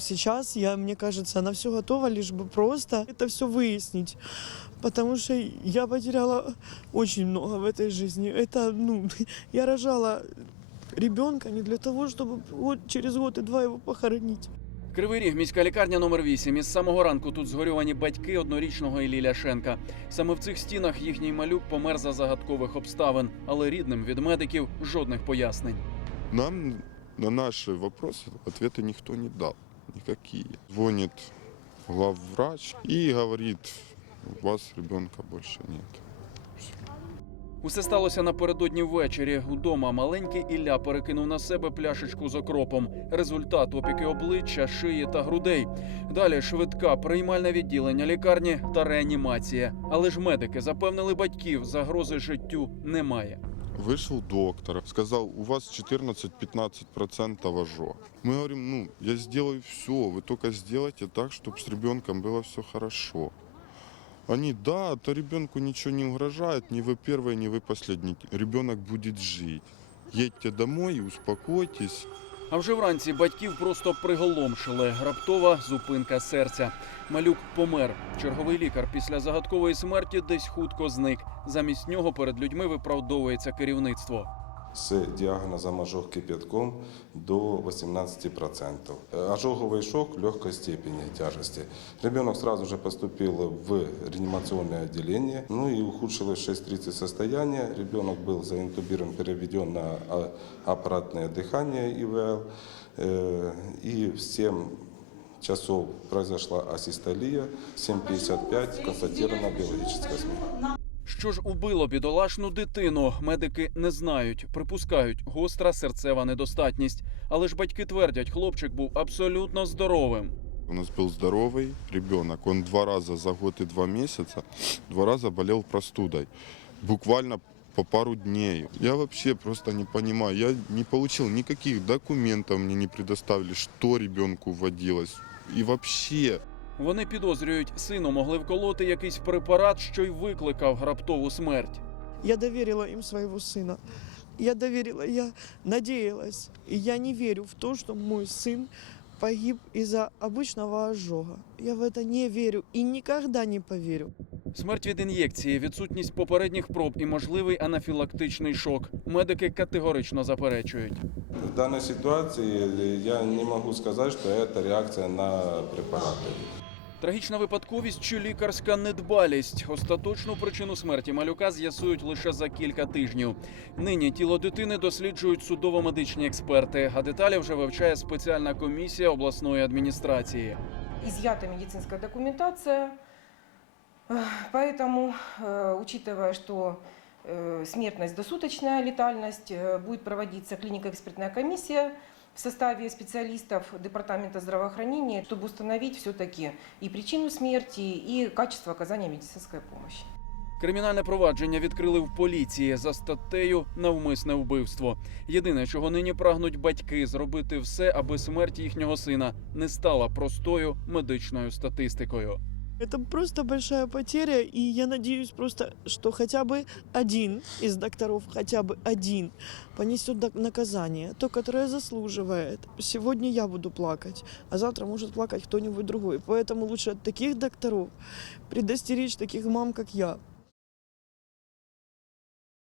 Сейчас я, мне кажется, она все готова, лишь бы просто это все выяснить. Потому что я потеряла очень много в этой жизни. Это, ну, я рожала ребенка не для того, чтобы вот через год и два его похоронить. Кривий Ріг, міська лікарня номер 8 Із самого ранку тут згорювані батьки однорічного Іллі Ляшенка. Саме в цих стінах їхній малюк помер за загадкових обставин, але рідним від медиків жодних пояснень. Нам на наши вопросы ответа никто не дал. Никакие. Звонит главврач и говорит, у вас ребенка больше нет. Усе сталося напередодні ввечері. Удома маленький Ілля перекинув на себе пляшечку з окропом. Результат опіки обличчя, шиї та грудей. Далі швидка приймальне відділення лікарні та реанімація. Але ж медики запевнили батьків, загрози життю немає. Вышел доктор, сказал, у вас 14-15% ожог. Мы говорим, ну, я сделаю все, вы только сделайте так, чтобы с ребенком было все хорошо. Они, да, то ребенку ничего не угрожает, ни вы первый, ни вы последний. Ребенок будет жить. Едьте домой и успокойтесь. А вже вранці батьків просто приголомшили. Раптова зупинка серця. Малюк помер. Черговий лікар після загадкової смерті десь хутко зник. Замість нього перед людьми виправдовується керівництво з діагнозом ожог кипятком до 18%. Э, Ожоговый шок легкой степени тяжести. Ребенок сразу же поступил в реанимационное отделение, ну и ухудшилось 6.30 состояние. Ребенок был заинтубирован, переведен на а, аппаратное дыхание ИВЛ. Э, И в 7 часов произошла асистолия, в 7.55 констатирована биологическая смерть. Що ж убило бідолашну дитину? Медики не знають, припускають гостра серцева недостатність. Але ж батьки твердять, хлопчик був абсолютно здоровим. У нас был здоровый ребенок. Он два раза за год и два месяца, два раза болел простудой. Буквально по пару дней. Я вообще просто не понимаю. Я не получил никаких документов, мне не предоставили, что ребенку вводилось. И вообще, Вони підозрюють, сину могли вколоти якийсь препарат, що й викликав раптову смерть. Я доверила им своего сына. Я доверила, я надеялась. И я не верю в то, что мой сын погиб из-за обычного ожога. Я в это не верю и никогда не поверю. Смерть від ін'єкції, відсутність попередніх проб і можливий анафілактичний шок. Медики категорично заперечують. В данной ситуации я не могу сказать, что это реакция на препараты. Трагічна випадковість чи лікарська недбалість. Остаточну причину смерті малюка з'ясують лише за кілька тижнів. Нині тіло дитини досліджують судово-медичні експерти, а деталі вже вивчає спеціальна комісія обласної адміністрації. изъята медицинская документация. Э, Поэтому, э, учитывая, что э, смертность досуточная, летальность, э, будет проводиться клинико-экспертная комиссия в составе специалистов Департамента здравоохранения, чтобы установить все-таки и причину смерти, и качество оказания медицинской помощи. Кримінальне провадження відкрили в поліції за статтею навмисне вбивство. Єдине, чого нині прагнуть батьки, зробити все, аби смерть їхнього сина не стала простою медичною статистикою. Это просто большая потеря, и я надеюсь просто, что хотя бы один из докторов, хотя бы один, понесет док- наказание, то, которое заслуживает. Сегодня я буду плакать, а завтра может плакать кто-нибудь другой. Поэтому лучше от таких докторов предостеречь таких мам, как я.